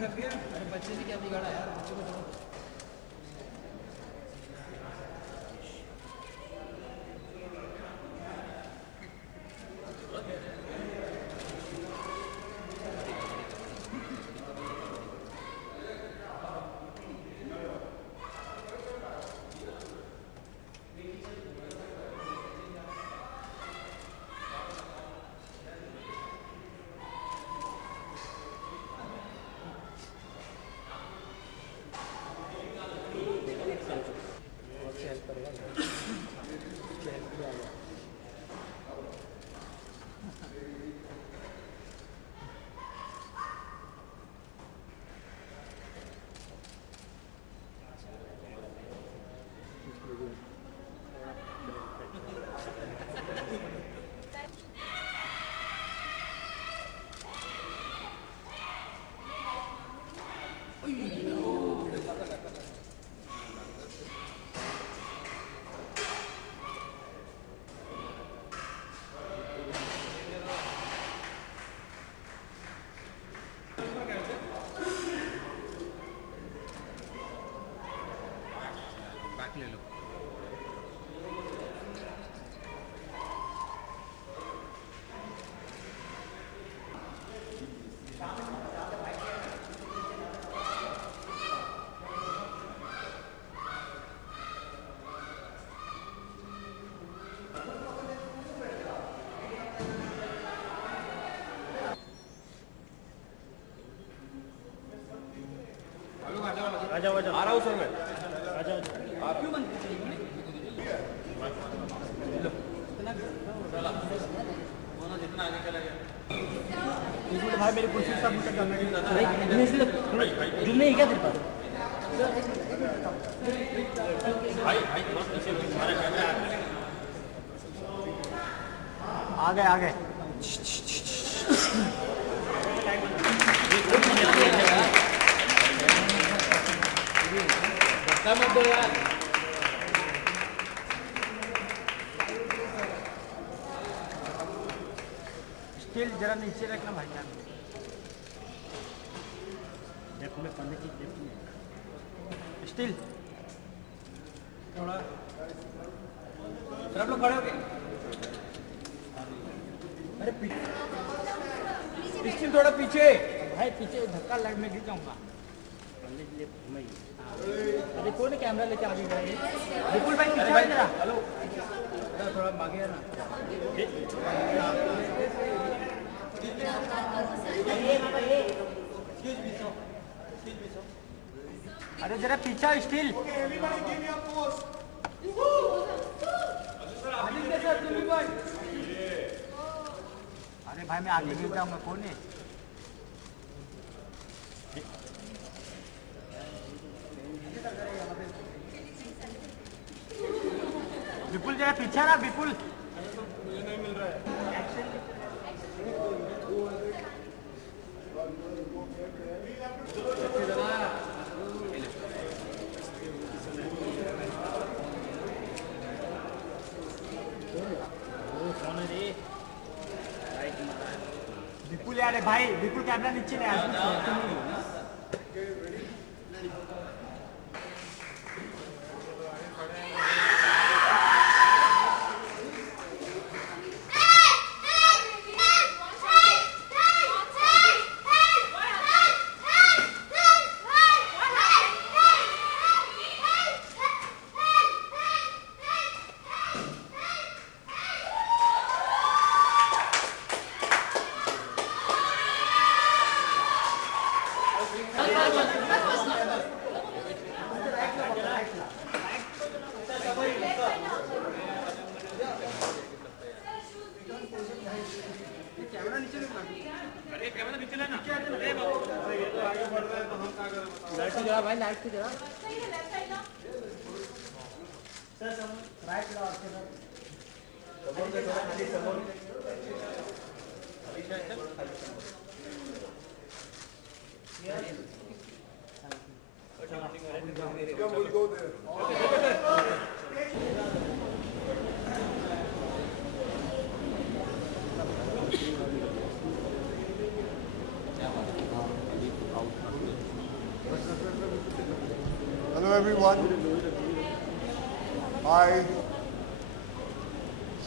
बच्चे ने क्या बिगाड़ा यार, बच्चे को छोड़ो। ले लो। आ जाओ आ रहा हूँ सर मैं। आ जाओ आप क्यों बंद जितना आगे चला गया भाई मेरी कुर्सी सब मुझे करना है जुल नहीं क्या तेरे पास भाई भाई थोड़ा पीछे हमारा कैमरा आ गए आ गए मत दो यार स्टील जरा नीचे रखना भाई यार डेप्थ में पढ़ने की डेप्थ में स्टील थोड़ा सब लोग खड़े हो गए अरे स्टील थोड़ा पीछे भाई पीछे धक्का लग में गिर जाऊंगा पढ़ने के लिए घुमाइए अरे कौन है कैमरा लेके आगे गए विपुल भाई पीछे भाई जरा हेलो थोड़ा भागे ना अरे जरा पीछा स्टील अरे भाई मैं आगे गिर जाऊंगा कौन है विपुल जरा पीछे ना विपुल मुझे नहीं मिल रहा है विपुल यार भाई विपुल कैमरा नीचे ले भाई लाइट पे जरा राइट everyone. Hi.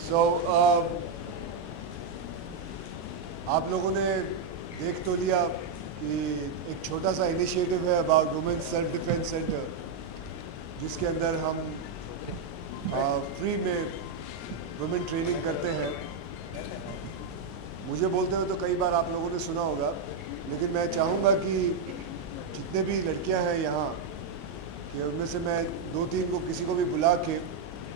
So, आप लोगों ने देख तो लिया कि एक छोटा सा इनिशिएटिव है about women self defence centre, जिसके अंदर हम फ्री में वुमेन ट्रेनिंग करते हैं। मुझे बोलते हुए तो कई बार आप लोगों ने सुना होगा, लेकिन मैं चाहूँगा कि जितने भी लड़कियां हैं यहाँ कि उनमें से मैं 2-3 को किसी को भी बुला के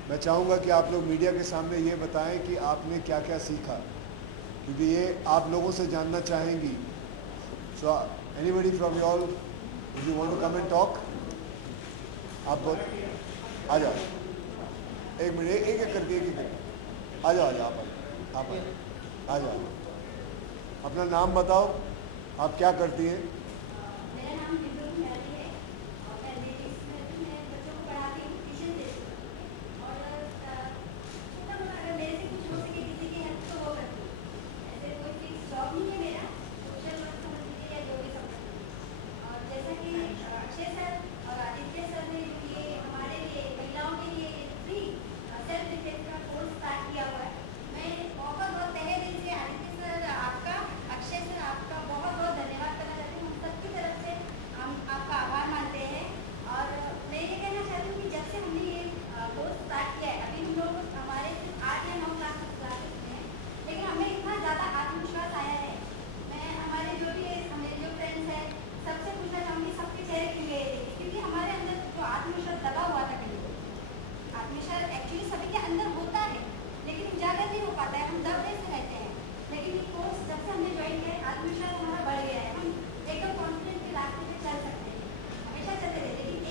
मैं चाहूँगा कि आप लोग मीडिया के सामने ये बताएं कि आपने क्या क्या सीखा, क्योंकि ये आप लोगों से जानना चाहेंगी। So anybody from you all, if you want to come and talk, आप आ जाओ। एक मिनट, एक एक करके आ जाओ आप आ जाओ। अपना नाम बताओ, आप क्या करती हैं? मेरा नाम बिंदु है और मैं लेडीज में भी मैं बच्चों को पढ़ाती हूँ, ट्यूशन देती हूँ और छोटा मोटा अगर मेरे से कुछ हो सके किसी की हेल्प तो वो करती हूँ। ऐसे कोई फिक्स जॉब नहीं है मेरा, सोशल वर्क समझ लीजिए या जो भी समझ लीजिए। और जैसा कि अक्षय सर और आदित्य सर ने ये हमारे लिए महिलाओं के लिए फ्री सेल्फ डिफेंस का कोर्स स्टार्ट किया हुआ है, मैं बहुत बहुत तहे दिल से आदित्य सर आपका, अक्षय सर आपका बहुत बहुत धन्यवाद करना चाहती हूँ। हम सबकी तरफ से हम आपका आभार मानते हैं। और मैं ये कहना चाहती हूँ कि जब से हमने ये कोर्स स्टार्ट किया है, अभी हम लोग हमारे सिर्फ 8 या 9 क्लासेस में हैं, लेकिन हमें इतना ज़्यादा आत्मविश्वास आया है। मैं हमारे जो भी हमारे जो फ्रेंड्स हैं सबसे पूछना चाहूँगी, सबके चेहरे खिले हैं, क्योंकि हमारे अंदर जो आत्मविश्वास दबा हुआ था कहीं, आत्मविश्वास एक्चुअली सभी के अंदर होता है लेकिन उजागर नहीं हो पाता है, हम दबे से रहते हैं। लेकिन ये कोर्स जब से हमने ज्वाइन किया है, आत्मविश्वास हमारा बढ़ गया है, हम एकदम कॉन्फिडेंट के रास्ते पे चल सकते हैं, हमेशा चलते रहे। लेकिन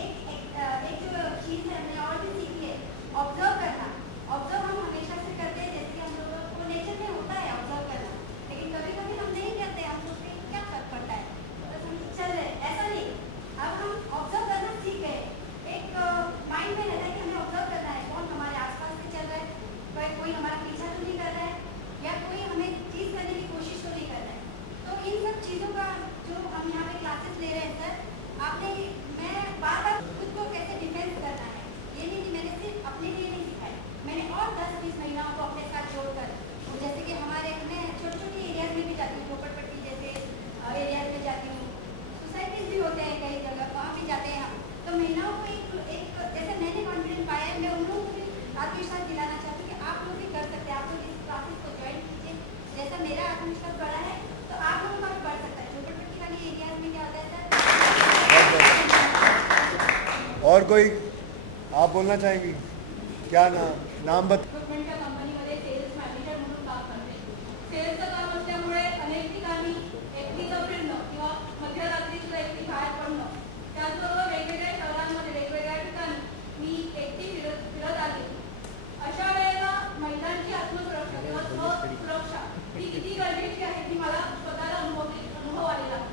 एक जो चीज़ है हमने और भी सीखी है, ऑब्जर्व करना। ऑब्जर्व हम हमेशा से करते हैं, जैसे कि हम लोगों को नेचर में होता है ऑब्जर्व करना, लेकिन कभी कभी हम नहीं करते, हम सोचते हैं क्या फर्क पड़ता है, बस हम चल रहे हैं। ऐसा नहीं, अब हम ऑब्जर्व करना सीख गए। एक माइंड में रहता है कि हमें ऑब्जर्व करना है, कौन हमारे आसपास से चल रहा है, कोई हमारा पीछा तो नहीं कर रहा है, या कोई हमें चीज़ करने की कोशिश तो नहीं कर रहा है। तो इन सब चीज़ों का जो हम यहाँ पे क्लासेस ले रहे हैं सर, आपने मैं बार बार खुद को कैसे डिफेंस करना है, ये नहीं कि मैंने सिर्फ अपने लिए नहीं सिखाया, मैंने और 10-20 महिलाओं को अपने साथ जोड़कर, जैसे कि हमारे मैं छोटी छोटी एरियाज में भी जाती हूँ, झोपड़पट्टी जैसे एरियाज में जाती हूँ, सोसाइटीज भी होते हैं कई जगह, वहाँ भी जाते हैं हम। तो महिलाओं को एक जैसे मैंने कॉन्फिडेंस पाया है, मैं उन लोगों को भी आत्मविश्वास दिलाना चाहती हूँ कि आप लोग भी कर सकते हैं। आप लोग इस क्लासेस को ज्वाइन कीजिए, जैसा मेरा आत्मविश्वास बढ़ा है तो आप लोगों का भी बढ़ सकता है। झोपड़पट्टी वाली एरियाज में क्या होता है सर? और कोई आप बोलना चाहेंगी? क्या नाम बता। रिक्रुटमेंटच्या कंपनीमध्ये सेल्स मॅनेजर म्हणून काम करते. सेल्सचं काम असल्यामुळे अनेक ठिकाणी एकटीचं फिरणं किंवा मध्यरात्री सुद्धा एकटी बाहेर पडणं, त्याचबरोबर वेगवेगळ्या शहरांमध्ये वेगवेगळ्या ठिकाणी मी एकटी फिरत आले. अशा वेळेला महिलांची आत्मसुरक्षा किंवा स्वसुरक्षा ही किती गरजेची आहे ही मला स्वतःला अनुभव आलेला आहे.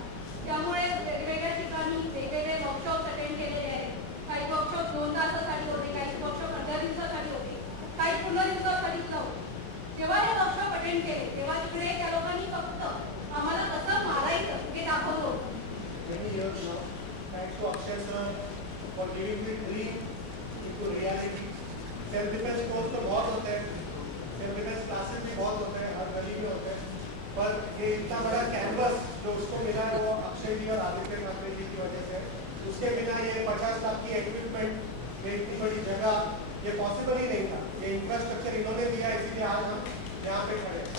त्यामुळे वेगवेगळ्या ठिकाणी वेगवेगळे वर्कशॉप अटेंड केलेले आहेत. काही वर्कशॉप 2 तासासाठी होते, काही वर्कशॉप अर्ध्या दिवसासाठी होते, काही पूर्ण दिवसासाठी सुद्धा होते. जेव्हा हे वर्कशॉप अटेंड केले तेव्हा तिकडे त्या लोकांनी फक्त आम्हाला कसं मारायचं हे दाखवलं होतं. Many years now, thanks to Akshay sir for giving me dream into reality. Self defence course तो बहुत होते हैं, सेल्फ डिफेंस क्लासेस भी बहुत होते हैं, हर गली में होते हैं, पर ये इतना बड़ा कैनवस जो उसको मिला है वो अक्षय जी और आदित्य नाथरे जी की वजह से। उसके बिना ये 50 लाख की इक्विपमेंट, ये इतनी बड़ी जगह, ये पॉसिबल ही नहीं था। ये इंफ्रास्ट्रक्चर इन्होंने दिया, इसीलिए आज हम यहाँ पे खड़े हैं।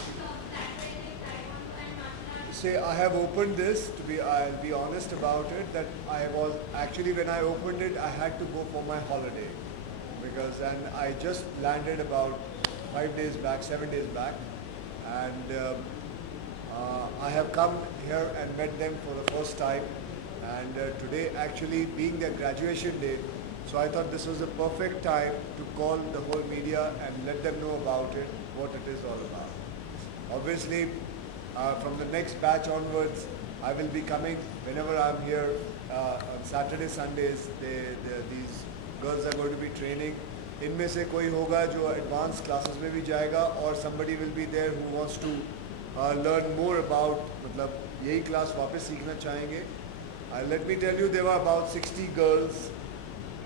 Say, I have opened this I'll be honest about it, that I was actually, when I opened it, I had to go for my holiday and I just landed about 5 days back, 7 days back, and I have come here and met them for the first time, and today actually being their graduation day, so I thought this was the perfect time to call the whole media and let them know about it, what it is all about. Obviously, from the next batch onwards, I will be coming whenever I'm here on Saturday, Sundays. These girls are going to be training. इनमें से कोई होगा जो advanced classes में भी जाएगा, और somebody will be there who wants to learn more about, मतलब यही class वापस सीखना चाहेंगे. Let me tell you, there were about 60 girls,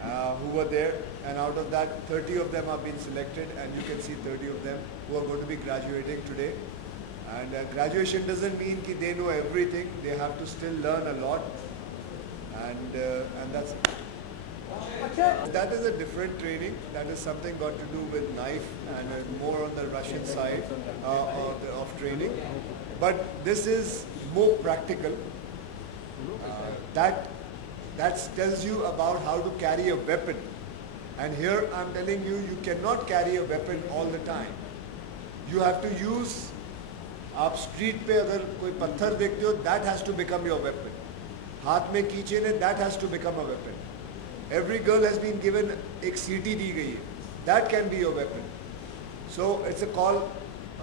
who were there, and out of that 30 of them have been selected, and you can see 30 of them who are going to be graduating today. And graduation doesn't mean that they know everything. They have to still learn a lot, and that's that is a different training. That is something got to do with knife and more on the Russian side of training. But this is more practical. That tells you about how to carry a weapon. And here I'm telling you, you cannot carry a weapon all the time. You have to use. आप street पे अगर कोई पत्थर देखते हो, that has to become your weapon. हाथ में kitchen है, that has to become a weapon. Every girl has been given एक सीटी दी गई है, that can be your weapon. So it's a call,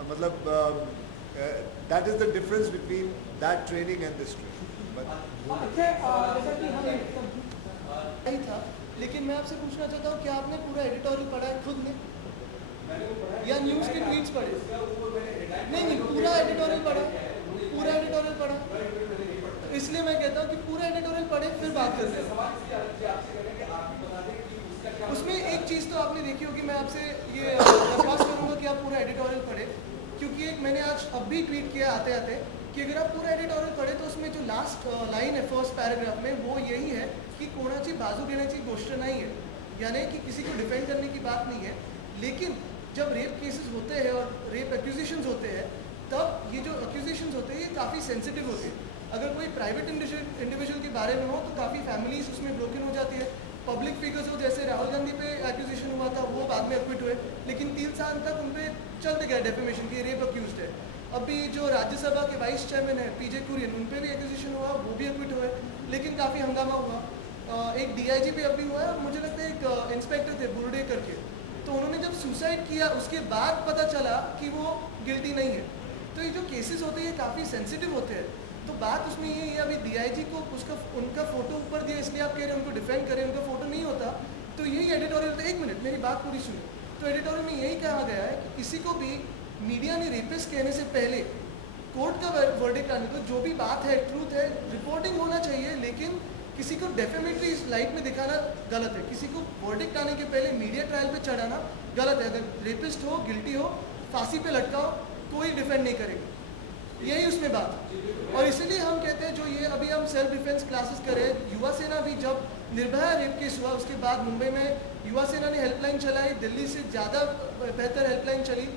मतलब that is the difference between that training and this training. नहीं था, लेकिन मैं आपसे पूछना चाहता हूँ, क्या आपने पूरा एडिटोरियल पढ़ा है खुद ने, या न्यूज़ के ट्वीट्स पढ़े? नहीं, पूरा एडिटोरियल पढ़ा, पूरा एडिटोरियल पढ़ा। इसलिए मैं कहता हूँ कि पूरा एडिटोरियल पढ़े फिर बात करते हैं। उसमें एक चीज़ तो आपने देखी होगी, मैं आपसे ये दरख्वास्त करूँगा कि आप पूरा एडिटोरियल पढ़े, क्योंकि एक मैंने आज अब भी ट्वीट किया आते आते कि अगर आप पूरा एडिटोरियल पढ़े तो उसमें जो लास्ट लाइन है फर्स्ट पैराग्राफ में, वो यही है कि कोणाची बाजू घेण्याची गोष्ट नहीं है, यानी कि किसी को डिफेंड करने की बात नहीं है। लेकिन जब रेप केसेस होते हैं और रेप एक्यूजेशंस होते हैं, तब ये जो एक्यूजेशंस होते हैं ये काफ़ी सेंसिटिव होते हैं। अगर कोई प्राइवेट इंडिविजुअल के बारे में हो तो काफ़ी फैमिलीज उसमें ब्रोकन हो जाती है। पब्लिक फिगर्स हो, जैसे राहुल गांधी पे एक्यूजेशन हुआ था, वो बाद में एक्विट हुए, लेकिन 3 साल तक उन पर चलते गए डेफेमेशन की, रेप अक्यूज है। अभी जो राज्यसभा के वाइस चेयरमैन है पीजे कुरियन, उन पर भी एक्यूजेशन हुआ, वो भी एक्विट हुए, लेकिन काफ़ी हंगामा हुआ। एक DIG पे अभी हुआ है, मुझे लगता है एक इंस्पेक्टर थे बुर्डे करके, तो उन्होंने जब सुसाइड किया उसके बाद पता चला कि वो गिल्टी नहीं है। तो ये जो केसेस होते हैं ये काफ़ी सेंसिटिव होते हैं। तो बात उसमें ये है, अभी DIG को उनका फोटो ऊपर दिया, इसलिए आप कह रहे हैं उनको डिफेंड करें, उनका फोटो नहीं होता तो यही एडिटोरियल। एक मिनट मेरी बात पूरी सुनिए। तो एडिटोरियल में यही कहा गया है कि किसी को भी मीडिया ने रेपिस्ट कहने से पहले कोर्ट का वर्डिक्ट आने दो, जो भी बात है ट्रूथ है, रिपोर्टिंग होना चाहिए, लेकिन किसी को डेफेमेटरी लाइट में दिखाना गलत है। किसी को वर्डिक्ट आने के पहले मीडिया ट्रायल पे चढ़ाना गलत है। अगर रेपिस्ट हो, गिल्टी हो, फांसी पे लटकाओ, कोई डिफेंड नहीं करेगा, यही उसमें बात है। और इसीलिए हम कहते हैं जो ये अभी हम सेल्फ डिफेंस क्लासेस करें, युवा सेना भी जब निर्भया रेप केस हुआ उसके बाद मुंबई में युवा सेना ने हेल्पलाइन चलाई, दिल्ली से ज़्यादा बेहतर हेल्पलाइन चली।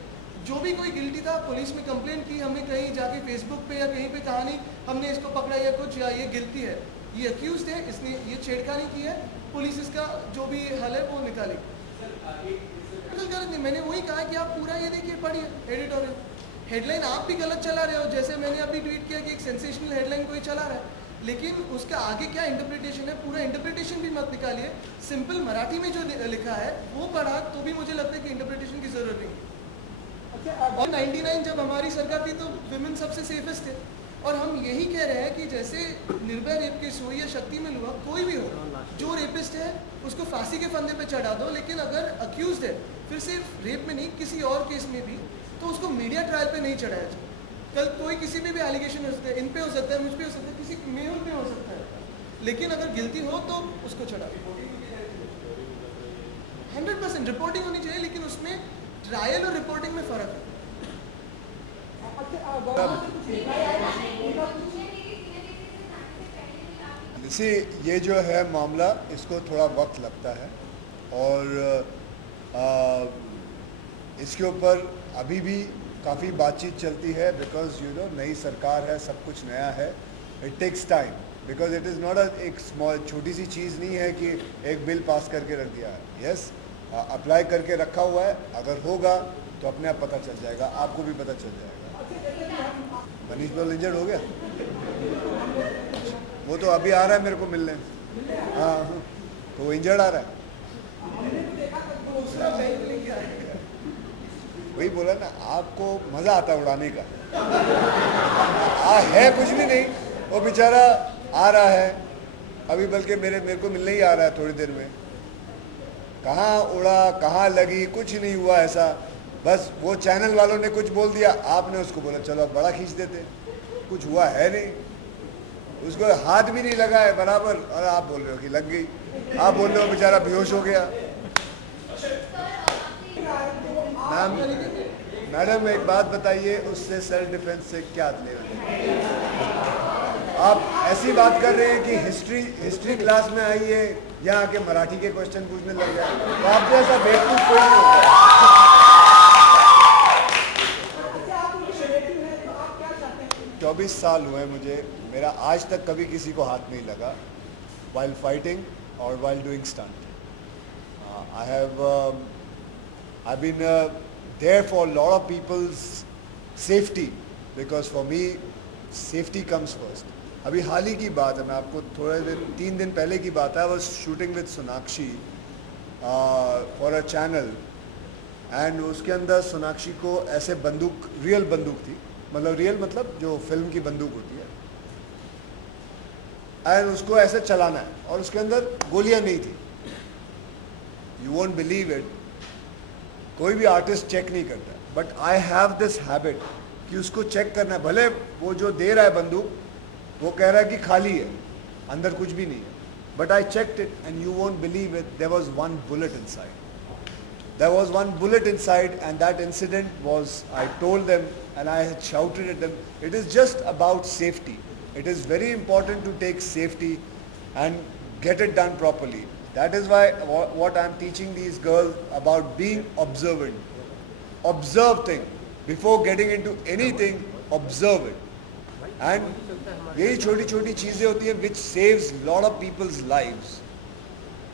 जो भी कोई गिल्टी था पुलिस में कंप्लेंट की, हमने कहीं जाके फेसबुक पे या कहीं पे कहा नहीं हमने इसको पकड़ा या कुछ, या ये गिल्टी है, ये अक्यूज है, इसने ये छेड़खानी की है, पुलिस इसका जो भी हल है वो निकाली। गलत नहीं, मैंने वही कहा कि आप पूरा ये देखिए, पढ़िए एडिटोरियल। हेडलाइन आप भी गलत चला रहे हो, जैसे मैंने अभी ट्वीट किया कि एक सेंसेशनल हेडलाइन कोई चला रहा है, लेकिन उसका आगे क्या इंटरप्रिटेशन है, पूरा इंटरप्रिटेशन भी मत निकालिए। सिंपल मराठी में जो लिखा है वो पढ़ा तो भी मुझे लगता है कि इंटरप्रिटेशन की जरूरत नहीं है। और 99 जब हमारी सरकार थी तो विमेन सबसे सेफेस्ट थे, और हम यही कह रहे हैं कि जैसे निर्भया रेप केस हुई या शक्ति में हुआ, कोई भी हो, जो रेपिस्ट है उसको फांसी के फंदे पे चढ़ा दो, लेकिन अगर अक्यूज है, फिर सिर्फ रेप में नहीं किसी और केस में भी, तो उसको मीडिया ट्रायल पे नहीं चढ़ाया जाए। कल कोई किसी पे भी एलिगेशन हो सकता है, इन पे हो सकता है, मुझ पे हो सकता है, किसी मेहुल पे हो सकता है, लेकिन अगर गिल्टी हो तो उसको चढ़ा 100% रिपोर्टिंग होनी चाहिए, लेकिन उसमें ट्रायल और रिपोर्टिंग में फ़र्क है। जैसे ये जो है मामला, इसको थोड़ा वक्त लगता है, और इसके ऊपर अभी भी काफ़ी बातचीत चलती है, बिकॉज यू नो नई सरकार है, सब कुछ नया है, it takes time, because it is not एक स्मॉल छोटी सी चीज़ नहीं है कि एक बिल पास करके रख दिया है। यस, अप्लाई करके रखा हुआ है, अगर होगा तो अपने आप पता चल जाएगा, आपको भी पता चल जाएगा। मनीष बल इंजर्ड हो गया, वो तो अभी आ रहा है मेरे को मिलने, हाँ, तो वो इंजर्ड आ रहा है, वही बोला ना, आपको मज़ा आता है उड़ाने का। है कुछ भी नहीं, वो बेचारा आ रहा है अभी, बल्कि मेरे को मिलने ही आ रहा है थोड़ी देर में। कहाँ उड़ा, कहाँ लगी, कुछ नहीं हुआ ऐसा, बस वो चैनल वालों ने कुछ बोल दिया, आपने उसको बोला चलो अब बड़ा खींच देते, कुछ हुआ है नहीं, उसको हाथ भी नहीं लगा है बराबर, और आप बोल रहे हो कि लग गई। आप बोल रहे हो बेचारा बेहोश हो गया। मैम, मैडम एक बात बताइए, उससे सेल्फ डिफेंस से क्या लेना? आप ऐसी बात कर रहे हैं कि हिस्ट्री क्लास में आइए, यहाँ आके मराठी के क्वेश्चन पूछने लग जाए, तो आप जैसा बेवकूफ कोई नहीं होगा। 24 साल हुए मुझे, मेरा आज तक कभी किसी को हाथ नहीं लगा while fighting or while doing stunt. I've been there for a lot of people's safety because for me safety comes first. अभी हाल ही की बात है, मैं आपको थोड़े दिन 3 दिन पहले की बात है, I was shooting with Sonakshi for a channel and उसके अंदर सोनाक्षी को ऐसे बंदूक, रियल बंदूक थी, मतलब रियल मतलब जो फिल्म की बंदूक होती है, एंड उसको ऐसे चलाना है और उसके अंदर गोलियां नहीं थी। यू वोंट बिलीव इट, कोई भी आर्टिस्ट चेक नहीं करता, but I have this habit कि उसको चेक करना है। भले वो जो दे रहा है बंदूक वो कह रहा है कि खाली है, अंदर कुछ भी नहीं है, but I checked it and you won't believe it, there was one bullet inside. There was one bullet inside, and that incident was, I told them and I had shouted at them, it is just about safety. It is very important to take safety and get it done properly. That is why what I am teaching these girls about being observant. Observe things. Before getting into anything, observe it. And यही छोटी छोटी चीजें होती हैं which saves lot of people's lives.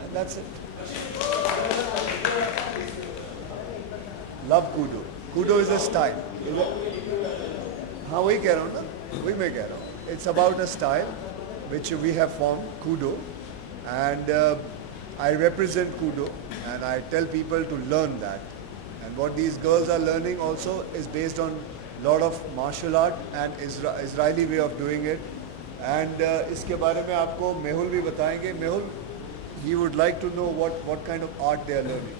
And that's it. Love Kudo. Kudo is a style. हाँ वही कह रहा हूँ ना, वही मैं कह रहा हूँ. It's about a style which we have formed, Kudo, and I represent Kudo, and I tell people to learn that. And what these girls are learning also is based on lot of martial art and Israeli way of doing it. And इसके बारे में आपको मेहुल भी बताएंगे. Mehul, he would like to know what kind of art they are learning.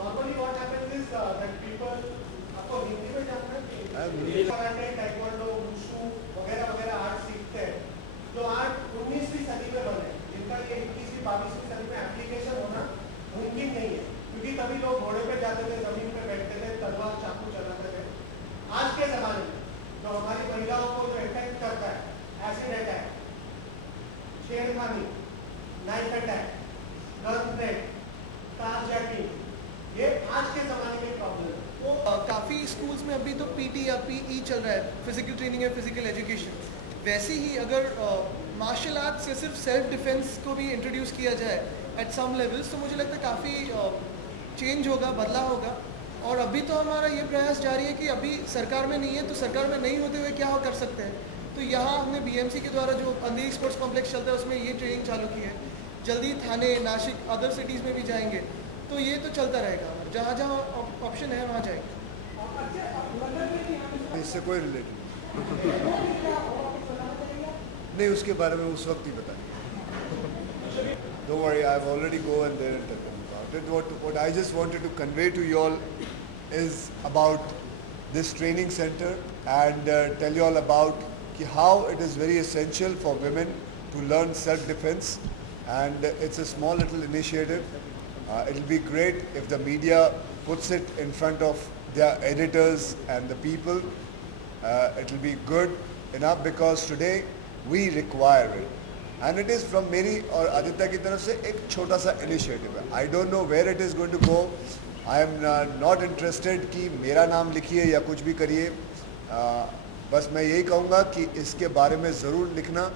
Normally what happens is that people, आपको हिंदी में जानना है, taekwondo, wushu वगैरह वगैरह आर्ट सीखते हैं, जो आर्ट 19वीं सदी में बने, जिनका ये 21वीं 22वीं सदी में एप्लीकेशन होना मुमकिन नहीं है, क्योंकि तभी लोग घोड़े पे जाते थे, जमीन पे बैठते थे, तलवार चाकू चलाते थे. आज के जमाने में जो हमारी महिलाओं को जो अटैक करता है, एसिड अटैक, छेड़खानी, नाइफ अटैक, गन थ्रेट, कारजैकिंग, ये आज के ज़माने में प्रॉब्लम है. काफ़ी स्कूल्स में अभी तो पीटी या पीई चल रहा है, फिजिकल ट्रेनिंग या फिजिकल एजुकेशन. वैसे ही अगर मार्शल आर्ट से सिर्फ सेल्फ डिफेंस को भी इंट्रोड्यूस किया जाए एट सम लेवल्स, तो मुझे लगता है काफ़ी चेंज होगा, बदलाव होगा. और अभी तो हमारा ये प्रयास जारी है कि अभी सरकार में नहीं है, तो सरकार में नहीं होते हुए क्या कर सकते हैं. तो यहाँ हमने बीएमसी के द्वारा जो अंधेरी स्पोर्ट्स कॉम्प्लेक्स चलता है उसमें ये ट्रेनिंग चालू की है. जल्दी थाने, नासिक, अदर सिटीज़ में भी जाएंगे, तो ये तो चलता रहेगा. जहाँ जहाँ ऑप्शन है वहाँ जाएंगे. इससे कोई रिलेटेड नहीं, उसके बारे में उस वक्त ही बताएंगे. Don't worry, I've already go and there and tell them about it. What I just wanted to convey to you all is about this training center and tell you all about how it is very essential for women to learn self-defense, and it's a small little initiative. It'll be great if the media puts it in front of their editors and the people. It'll be good enough because today we require it. And it is from मेरी और आदित्य की तरफ से एक छोटा सा initiative है. I don't know where it is going to go. I am not interested कि मेरा नाम लिखिए या कुछ भी करिए. बस मैं यही कहूँगा कि इसके बारे में ज़रूर लिखना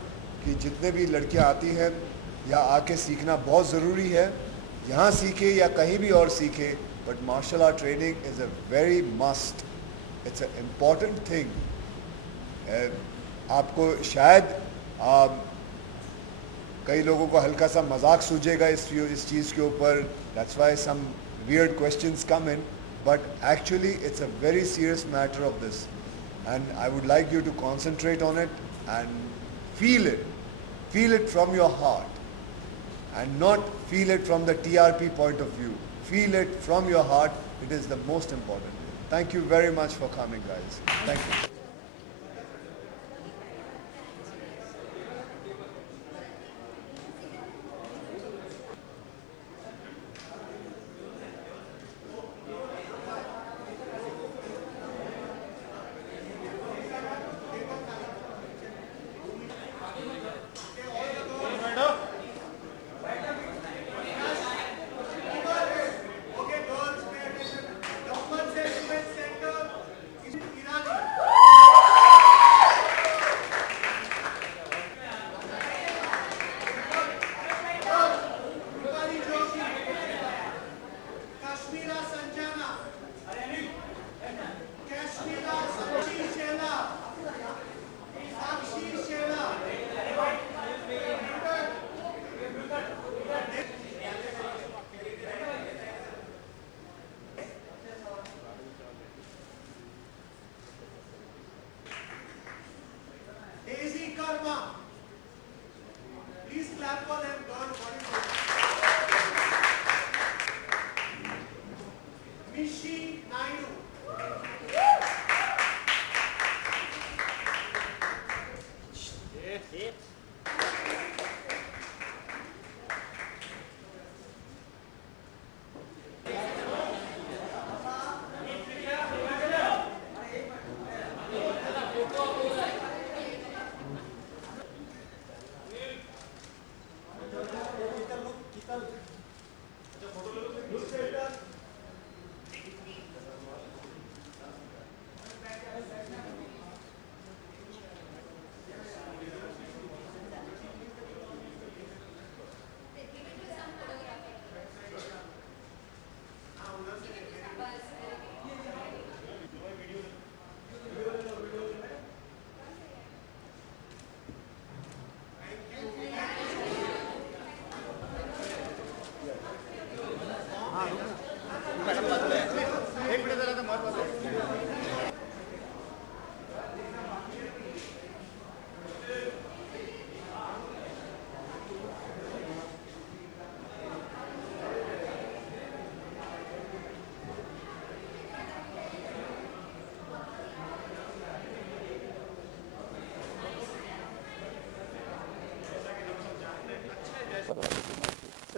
कि जितने भी लड़कियाँ आती हैं या आके सीखना बहुत ज़रूरी है. यहाँ सीखे या कहीं भी और सीखे, but martial art training is a very must. It's a important thing. आपको शायद कई लोगों को हल्का सा मजाक सूझेगा इस चीज़ के ऊपर. That's why some weird questions come in, but actually it's a very serious matter of this, and I would like you to concentrate on it and feel it from your heart. And not feel it from the TRP point of view. Feel it from your heart. It is the most important. Thank you very much for coming, guys. Thank you.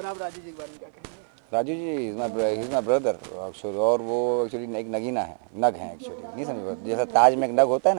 आप राजू जी के बारे में क्या कहेंगे? Raju ji is my brother actually, और वो actually एक नगीना है, नग है एक्चुअली, नहीं समझ, जैसा ताज में एक नग होता है ना।